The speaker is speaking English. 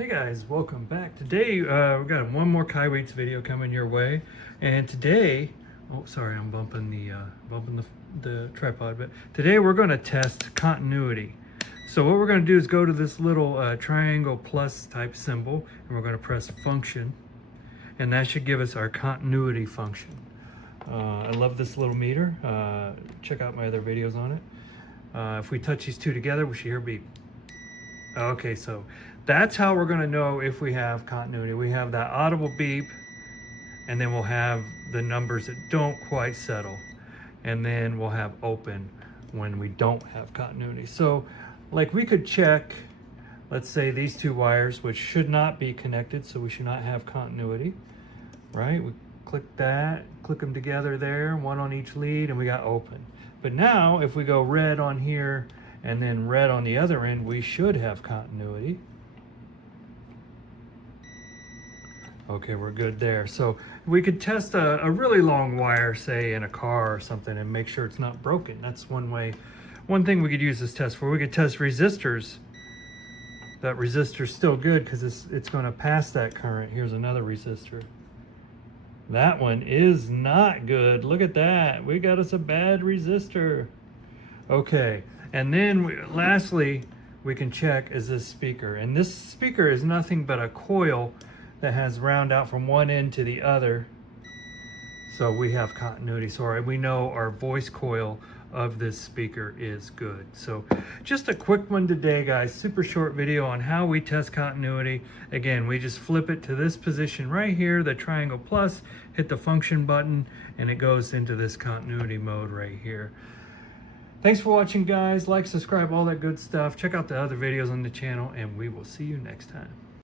Hey guys, welcome back. Today we've got one more Kaiweets video coming your way, and today, oh sorry, I'm bumping the tripod, but today we're going to test continuity. So what we're going to do is go to this little triangle plus type symbol, and we're going to press function, and that should give us our continuity function. I love this little meter. Check out my other videos on it. If we touch these two together, we should hear a beep. Okay, so that's how we're going to know if we have continuity. We have that audible beep, and then we'll have the numbers that don't quite settle, and then we'll have open when we don't have continuity. So like we could check, let's say these two wires, which should not be connected, so we should not have continuity, right? We click that, click them together there, one on each lead, and we got open. But now if we go red on here and then red on the other end, we should have continuity. Okay, we're good there. So we could test a really long wire, say in a car or something, and make sure it's not broken. That's one way. One thing we could use this test for. We could test resistors. That resistor's still good because it's going to pass that current. Here's another resistor. That one is not good. Look at that. We got us a bad resistor. Okay, and then lastly, we can check is this speaker. And this speaker is nothing but a coil that has round out from one end to the other. So we have continuity. So we know our voice coil of this speaker is good. So just a quick one today, guys. Super short video on how we test continuity. Again, we just flip it to this position right here, the triangle plus, hit the function button, and it goes into this continuity mode right here. Thanks for watching, guys. Like, subscribe, all that good stuff. Check out the other videos on the channel, and we will see you next time.